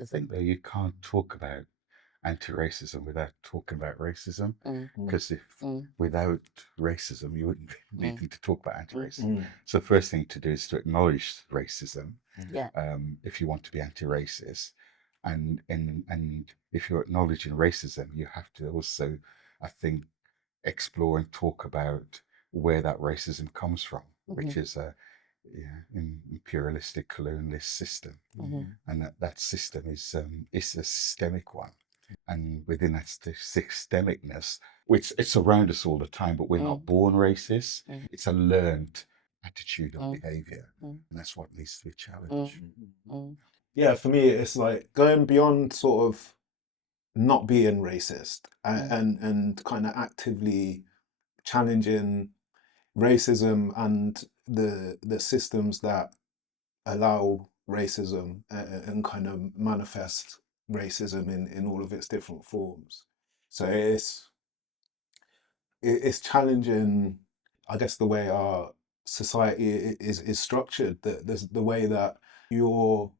I think that you can't talk about anti-racism without talking about racism, because if without racism you wouldn't be needing to talk about anti-racism. So the first thing to do is to acknowledge racism, Yeah. if you want to be anti-racist, and if you're acknowledging racism, you have to also, I think, explore and talk about where that racism comes from, which is a imperialistic colonialist system, and that system is a systemic one. And within that systemicness, which it's around us all the time, but we're not born racist. It's a learned attitude of behavior, and that's what needs to be challenged. Yeah, for me, it's like going beyond sort of not being racist and kind of actively challenging racism and the systems that allow racism and kind of manifest racism in all of its different forms. So it's challenging, I guess, the way our society is structured, the way that your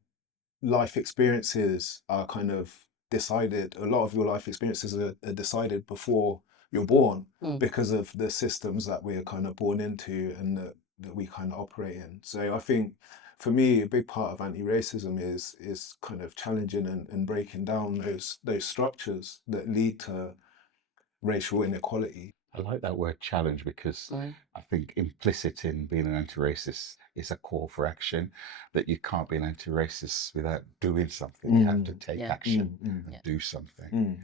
life experiences are kind of decided. A lot of your life experiences are decided before you're born because of the systems that we're kind of born into and that we kind of operate in. So I think for me, a big part of anti-racism is kind of challenging and breaking down those structures that lead to racial inequality. I like that word challenge, because I think implicit in being an anti-racist is a call for action, that you can't be an anti-racist without doing something. You have to take action and do something.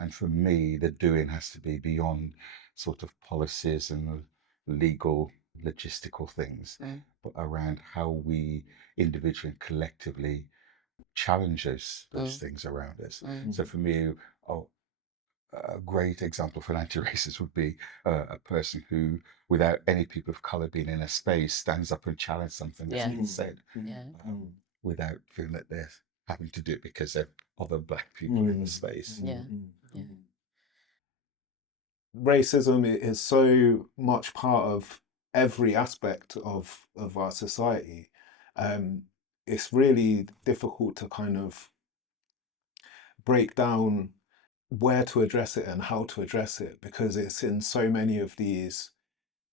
And for me, the doing has to be beyond sort of policies and legal, logistical things, but around how we individually and collectively challenge those things around us. So for me, oh, a great example for an anti-racist would be a person who, without any people of color being in a space, stands up and challenges something that's been said, without feeling that they're having to do it because there are other black people in the space. Racism is so much part of every aspect of our society. It's really difficult to kind of break down where to address it and how to address it, because it's in so many of these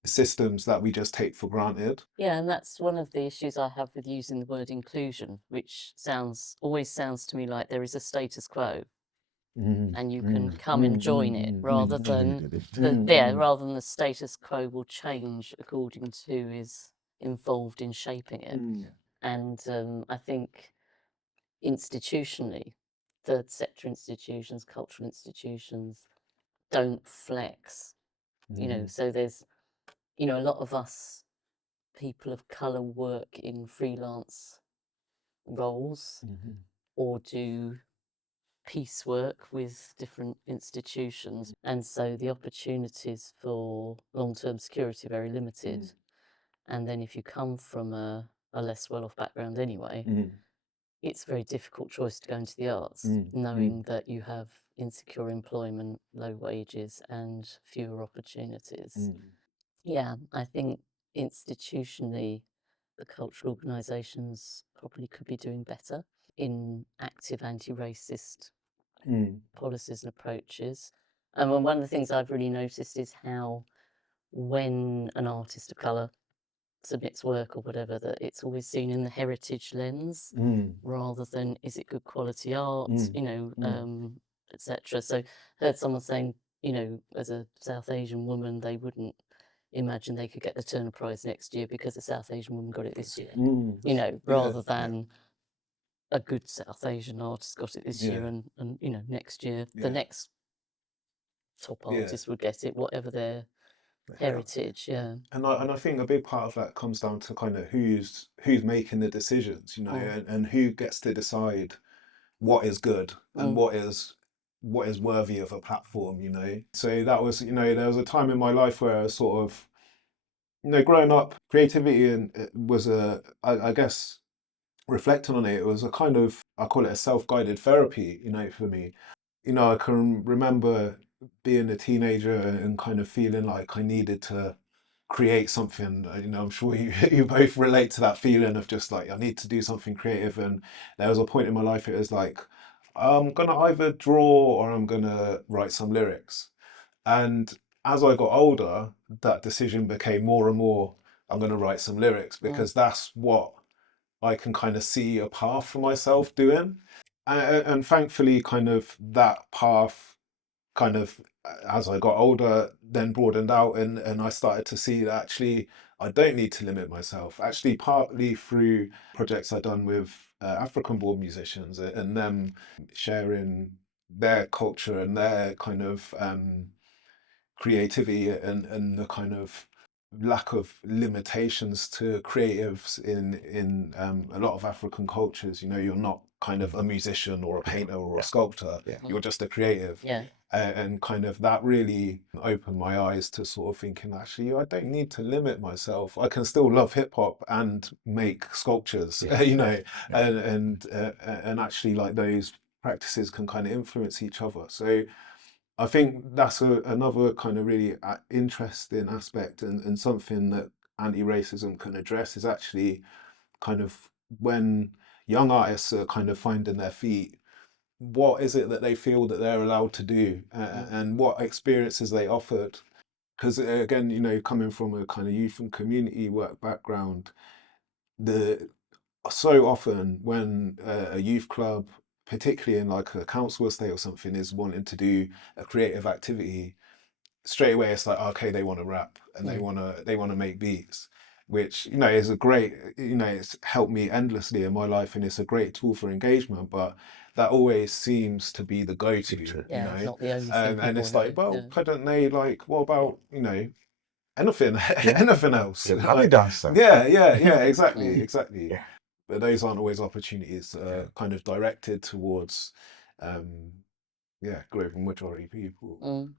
systems that we just take for granted. Yeah, and that's one of the issues I have with using the word inclusion, which always sounds to me like there is a status quo and you can come and join it, rather than rather than the status quo will change according to who is involved in shaping it. And I think institutionally, third sector institutions, cultural institutions don't flex, so there's, a lot of us people of colour work in freelance roles or do piecework with different institutions, and so the opportunities for long-term security are very limited. And then if you come from a less well-off background anyway, it's a very difficult choice to go into the arts, knowing that you have insecure employment, low wages and fewer opportunities. Yeah, I think institutionally the cultural organisations probably could be doing better in active anti-racist policies and approaches. And one of the things I've really noticed is how, when an artist of colour submits work or whatever, that it's always seen in the heritage lens rather than is it good quality art, etc. So I heard someone saying, as a South Asian woman, they wouldn't imagine they could get the Turner Prize next year because a South Asian woman got it this year, rather than a good South Asian artist got it this year and next year the next top artist would get it, whatever their heritage. And I think a big part of that comes down to kind of who's making the decisions, and who gets to decide what is good and what is worthy of a platform, So that was, there was a time in my life where I was sort of, growing up, creativity and was I guess, reflecting on it, it was a kind of, I call it a self-guided therapy, for me. I can remember being a teenager and kind of feeling like I needed to create something. I'm sure you both relate to that feeling of just like, I need to do something creative. And there was a point in my life, it was like, I'm gonna either draw or I'm gonna write some lyrics. And as I got older, that decision became more and more, I'm gonna write some lyrics, because that's what I can kind of see a path for myself doing. And thankfully, kind of that path kind of, as I got older, then broadened out, and I started to see that actually I don't need to limit myself. Actually, partly through projects I've done with African-born musicians, and them sharing their culture and their kind of creativity, and the kind of lack of limitations to creatives in a lot of African cultures. You're not kind of a musician or a painter or a sculptor. You're just a creative. And kind of that really opened my eyes to sort of thinking, actually, I don't need to limit myself. I can still love hip hop and make sculptures, and actually, like, those practices can kind of influence each other. So I think that's another kind of really interesting aspect, and something that anti-racism can address, is actually kind of when young artists are kind of finding their feet, what is it that they feel that they're allowed to do, and what experiences they offered. Because again, coming from a kind of youth and community work background, so often when a youth club, particularly in like a council estate or something, is wanting to do a creative activity, straight away it's like, okay, they want to rap, and they want to make beats, which is a great, it's helped me endlessly in my life, and it's a great tool for engagement. But that always seems to be the go-to, not the only thing. and it's like, well, couldn't they, like, what about anything anything else? Like, dancer. Exactly. But those aren't always opportunities kind of directed towards global majority people.